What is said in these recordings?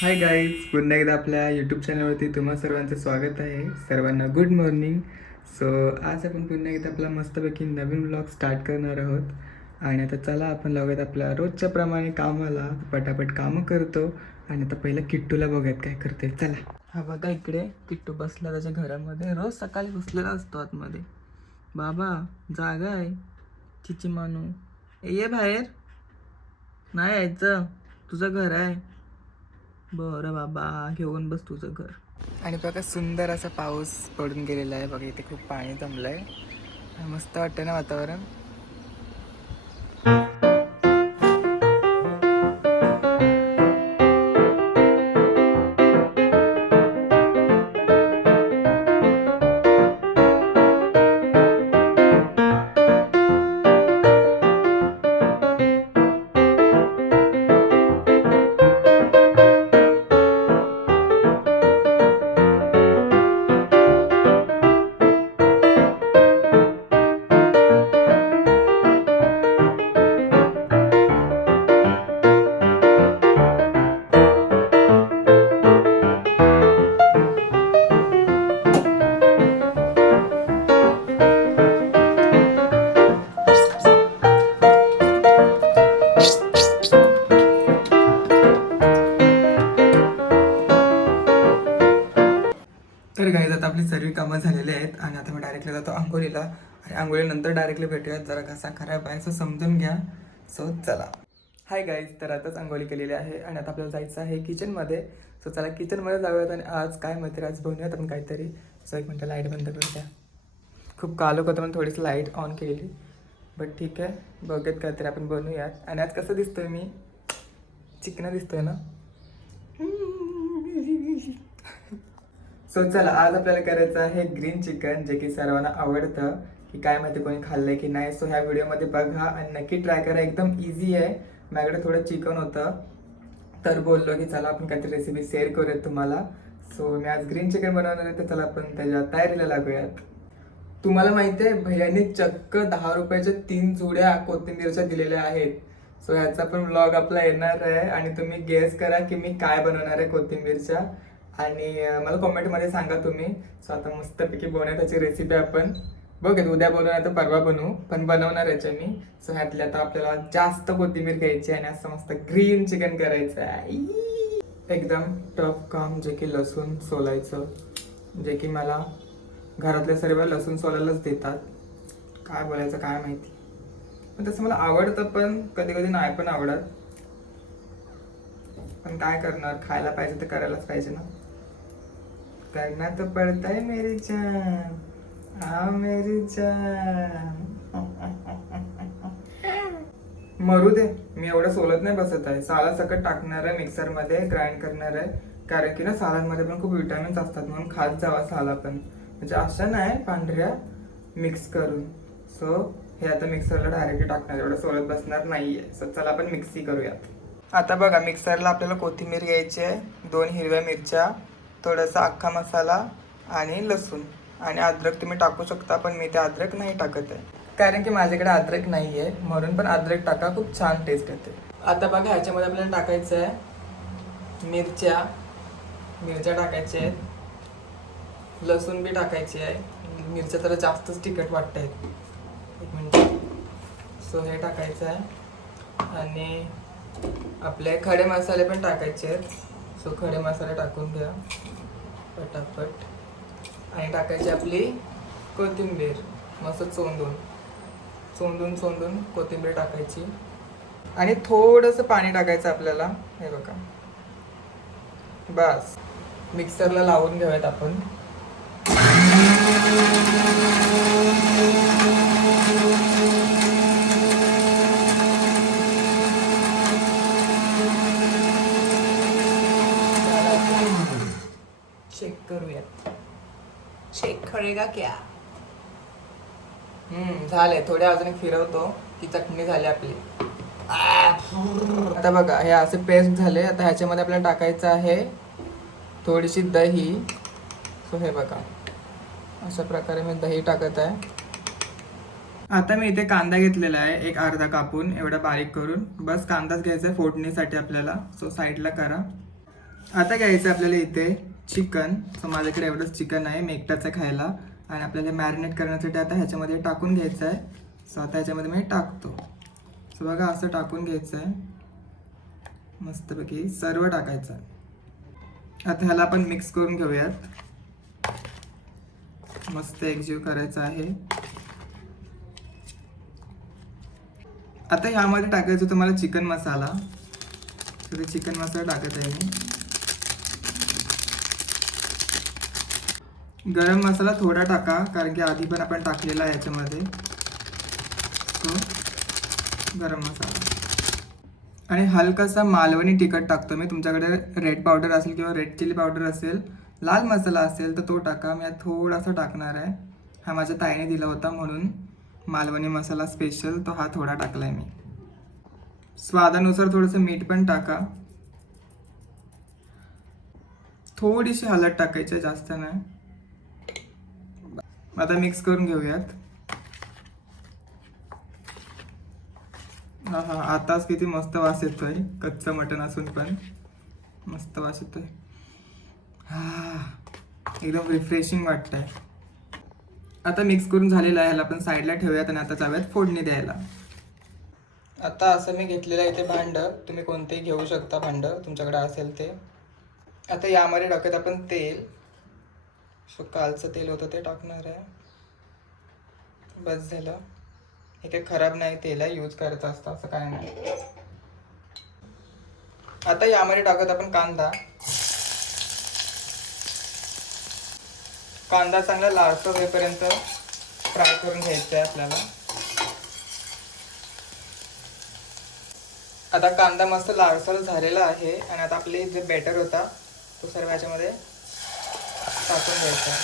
Hi guys, पुन्हा एकदा आपल्या यूट्यूब चॅनलवरती तुम्हा सर्वांचं स्वागत आहे. सर्वांना गुड मॉर्निंग. सो आज आपण पुन्हा एकदा आपला मस्तपैकी नवीन ब्लॉग स्टार्ट करणार आहोत. आणि आता चला आपण लागत आपल्या रोजच्या प्रमाणे कामाला. पटापट कामं करतो आणि आता पहिलं किट्टूला बघूयात काय करते. चला. हा बघा इकडे किट्टू बसला त्याच्या घरामध्ये. रोज सकाळी बसलेला असतो आतमध्ये. बाबा जागा आहे चिची मानू, ये बाहेर. नाही यायचं, तुझं घर आहे. बरं बाबा, घेऊन बस तुझं घर. आणि बघा सुंदर असा पाऊस पडून गेलेला आहे. बघा इथे खूप पाणी जमलं आहे. मस्त वाटतं ना वातावरण. तर गाईज आता आपली सर्व कामं झालेली आहेत आणि आता मी डायरेक्टली जातो आंघोळीला. आणि आंघोळीनंतर डायरेक्टली भेटूयात. जरा घसा खराब आहे सो समजून घ्या. सो चला. हाय गाईज, तर आताच आंघोळी केलेली आहे आणि आता आपल्याला जायचं आहे किचनमध्ये. सो चला किचनमध्ये जाऊयात आणि आज काय माहिती आज बनवूयात आपण काहीतरी. सो एक मिनटं लाईट बंद करू द्या. खूप काळोख होतं म्हणून थोडीशी लाईट ऑन केलेली. बट ठीक आहे, बघत काहीतरी आपण बनवूयात. आणि आज कसं दिसतोय मी? चिकना दिसतोय ना? सो चला, आज आपल्याला करायचं आहे ग्रीन चिकन, जे की सर्वांना आवडतं. की काय माहिती कोणी खाल्लंय की नाही. सो ह्या व्हिडिओमध्ये बघा आणि नक्की ट्राय करा. एकदम इझी आहे. माझ्याकडे थोडं चिकन होतं तर बोललो की चला आपण काहीतरी रेसिपी शेअर करूयात तुम्हाला. सो मी आज ग्रीन चिकन बनवणार आहे तर चला आपण त्याच्या तयारीला लागूयात. तुम्हाला माहिती आहे भैयाने चक्क 10 रुपयाच्या 3 जुड्या कोथिंबीरच्या दिलेल्या आहेत. सो ह्याचा पण व्लॉग आपला येणार आहे आणि तुम्ही गेस करा की मी काय बनवणार आहे कोथिंबीरच्या. आणि मला कॉमेंटमध्ये सांगा तुम्ही. सो आता मस्तपैकी बनवण्याची रेसिपी आपण बघूयात. उद्या बनवू नाही तर परवा बनवू, पण बनवणार याच्या मी. सो ह्यातले आता आपल्याला जास्त कोथिंबीर घ्यायची आणि असं मस्त ग्रीन चिकन करायचं आहे. एकदम टफ काम, जे की लसूण सोलायचं, जे की मला घरातले सर्व लसूण सोलायलाच देतात. काय बोलायचं काय माहिती. पण तसं मला आवडतं, पण कधी कधी नाही पण आवडत. पण काय करणार, खायला पाहिजे तर करायलाच पाहिजे ना. करना तो पडता है मेरी जान, आ मेरी जान. मरू दे, मी एवढं सोलत नाही बसत आहे. साला सकट टाकणार आहे मिक्सरमध्ये, ग्राइंड करणार आहे. कारण की ना सालांमध्ये पण खूप विटॅमिन्स असतात म्हणून खात जावा साला पण. म्हणजे अशा नाही पांढऱ्या मिक्स करून. सो हे आता मिक्सरला डायरेक्टली टाकणार, एवढं सोलत बसणार नाहीये. सो चला आपण मिक्सी करूयात. आता बघा मिक्सरला आपल्याला कोथिंबीर घ्यायची आहे, 2 हिरव्या मिरच्या, थोडासा अख्खा मसाला आणि लसूण आणि अद्रक तुम्ही टाकू शकता, पण मी ते अद्रक नाही टाकत आहे कारण की माझ्याकडे अद्रक नाही आहे म्हणून. पण अद्रक टाका, खूप छान टेस्ट येते. आता बघा ह्याच्यामध्ये आपल्याला टाकायचं आहे मिरच्या. मिरच्या टाकायच्या आहेत, लसूण बी टाकायची आहे. मिरच्या तर जास्तच तिखट वाटत आहेत. एक मिनिट. सो हे टाकायचं आहे आणि आपले खडे मसाले पण टाकायचे आहेत. सो खडे मसाले टाकून घ्या पटापट. आणि टाकायची आपली कोथिंबीर, मस्त चोंदून चोंदून चोंदून कोथिंबीर टाकायची. आणि थोडंसं पाणी टाकायचं आपल्याला. हे बघा, बस मिक्सरला लावून घेऊयात आपण. चेक करूयात, चेक करेगा क्या. झाले. थोडे अजून एक फिरवतो की चटणी झाली आपली. आता बघा हे असे पेस्ट झाले. आता ह्याच्यामध्ये आपल्याला टाकायचं आहे थोडीशी दही. सो हे बघा अशा प्रकारे मी दही टाकत आहे. आता मी इथे कांदा घेतलेला आहे, एक अर्धा कापून एवढा बारीक करून. बस कांदाच घ्यायचा आहे फोडणीसाठी आपल्याला. सो साईडला करा. आता घ्यायचं आपल्याला इथे चिकन. सो माझ्याकडे एवढंच चिकन आहे, मी एकटाचं खायला. आणि आपल्याला मॅरिनेट करण्यासाठी आता ह्याच्यामध्ये टाकून घ्यायचं आहे. सो आता ह्याच्यामध्ये मी टाकतो. सो बघा असं टाकून घ्यायचं आहे मस्तपैकी, सर्व टाकायचं. आता ह्याला आपण मिक्स करून घेऊयात. मस्त एकजीव करायचं आहे. आता ह्यामध्ये टाकायचं तुम्हाला चिकन मसाला. तर चिकन मसाला टाकत आहे मी. गरम मसाला थोडा टाका, कारण की आधी पण आपण टाकलेला आहे याच्यामध्ये. तो गरम मसाला आणि हलकासा मालवणी तिखट टाकतो मी. तुमच्याकडे रेड पावडर असेल किंवा रेड चिली पावडर असेल, लाल मसाला असेल तर तो टाका. मी थोडासा टाकणार आहे. हा माझ्या ताईने दिला होता म्हणून मालवणी मसाला स्पेशल, तो हा थोडा टाकला आहे मी. स्वादानुसार थोडंसं मीठ पण टाका. थोडीशी हळद टाकायची, जास्त नाही. आता मिक्स करून घेऊयात. हा हा, आताच किती मस्त वास येतोय. कच्चं मटण असून पण मस्त वास येतोय. हा, एकदम रिफ्रेशिंग वाटतंय. आता मिक्स करून झालेलं आहे, ह्याला आपण साईडला ठेवूयात आणि आता जाऊयात फोडणी द्यायला. आता असं मी घेतलेलं आहे इथे भांडं. तुम्ही कोणतेही घेऊ शकता भांडं, तुमच्याकडे असेल ते. आता यामध्ये टाकत आपण तेल. सो कालचं तेल होतं ते टाकणार आहे. बस झालं. हे काही खराब नाही तेल आहे, यूज करायचं असतं असं काय नाही. आता यामध्ये टाकत आपण कांदा. कांदा चांगला लालसर होईपर्यंत फ्राय करून घ्यायचा आहे आपल्याला. आता कांदा मस्त लालसर झालेला आहे आणि आता आपले जे बॅटर होता तो सर्व ह्याच्यामध्ये टाकून घ्यायचा.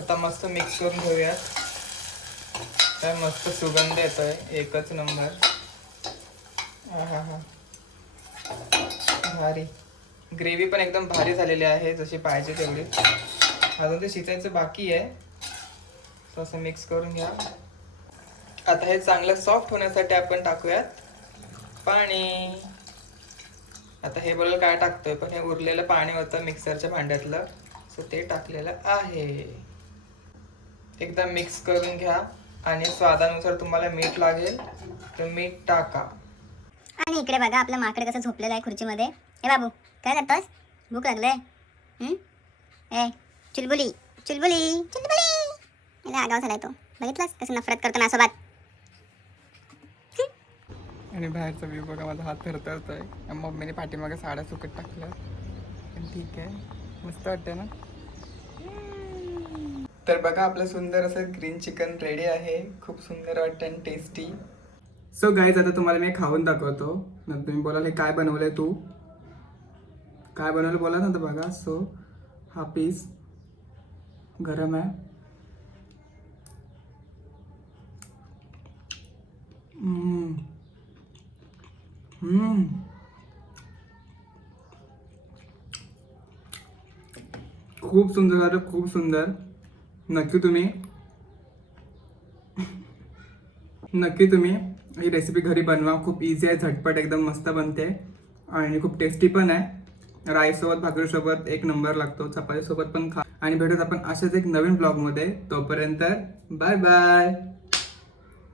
आता मस्त मिक्स करून घेऊयात. काय मस्त सुगंध येतोय, एकच नंबर. हा हा हा, भारी. ग्रेव्ही पण एकदम भारी झालेली आहे, जशी पाहिजे तेवढी. अजून ते शिजायचं बाकी आहे. तर असं मिक्स करून घ्या. आता हे चांगलं सॉफ्ट होण्यासाठी आपण टाकूयात पाणी. आता हे बोलायला काय टाकतोय, पण हे उरलेलं पाणी होतं मिक्सरच्या भांड्यातलं, सो ते टाकलेलं आहे. एकदा मिक्स करून घ्या आणि स्वादानुसार तुम्हाला मीठ लागेल तर मीठ टाका. आणि इकडे बघा आपलं माकड कसं झोपलेलं आहे खुर्चीमध्ये. ए बाबू, काय करतोस? भूक लागले? ए चुलबुली चुलबुली चुलबुली. याला आगाव झालाय तो. बघितलंस कसं नफरत करतो माझ्यासोबत. आणि बाहेरचा व्ह्यू बघा, माझा हात थरथरतोय. मम्मीने पाठीमागे साड्या सुकट टाकल्या. पण ठीक आहे, मस्त वाटतंय ना. तर बघा आपलं सुंदर असं ग्रीन चिकन रेडी आहे. खूप सुंदर वाटतं आणि टेस्टी. सो गाईज, आता तुम्हाला मी खाऊन दाखवतो. नंतर तुम्ही बोलाल हे काय बनवलंय तू, काय बनवलं बोला ना. तर बघा, सो हा पीस गरम आहे. खूप सुंदर झालं, खूप सुंदर. नक्की तुम्ही ही रेसिपी घरी बनवा. खूप इझी आहे, झटपट एकदम मस्त बनते आणि खूप टेस्टी पण आहे. राईससोबत, भाकरीसोबत एक नंबर लागतो. चपातीसोबत पण खा. आणि भेटूत आपण अशाच एक नवीन ब्लॉगमध्ये. तोपर्यंत बाय बाय.